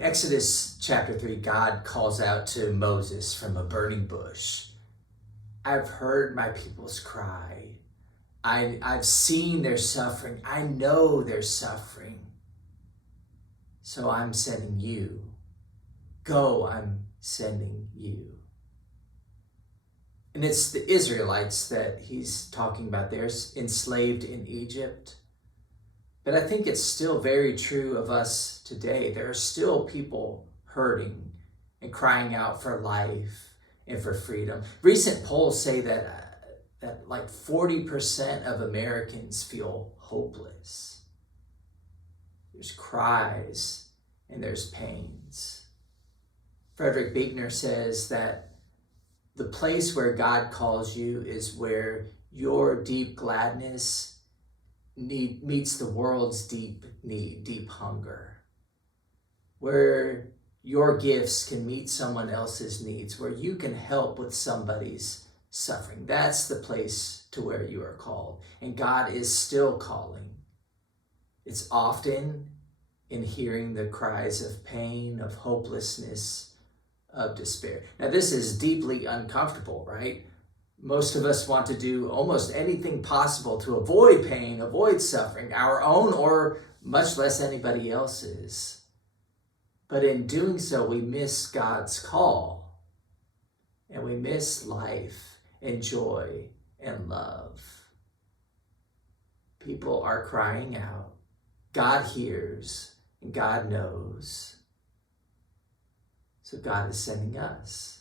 Exodus chapter 3, God calls out to Moses from a burning bush. I've heard my people's cry. I've seen their suffering. I know their suffering. So I'm sending you. Go, I'm sending you. And it's the Israelites that he's talking about. They're enslaved in Egypt. But I think it's still very true of us today. There are still people hurting and crying out for life and for freedom. Recent polls say that like 40% of Americans feel hopeless. There's cries and there's pains. Frederick Buechner says that the place where God calls you is where your deep gladness meets the world's deep need, deep hunger. Where your gifts can meet someone else's needs, where you can help with somebody's suffering. That's the place to where you are called. And God is still calling. It's often in hearing the cries of pain, of hopelessness, of despair. Now, this is deeply uncomfortable, right? Most of us want to do almost anything possible to avoid pain, avoid suffering, our own or much less anybody else's. But in doing so, we miss God's call, and we miss life and joy and love. People are crying out. God hears and God knows. So God is sending us.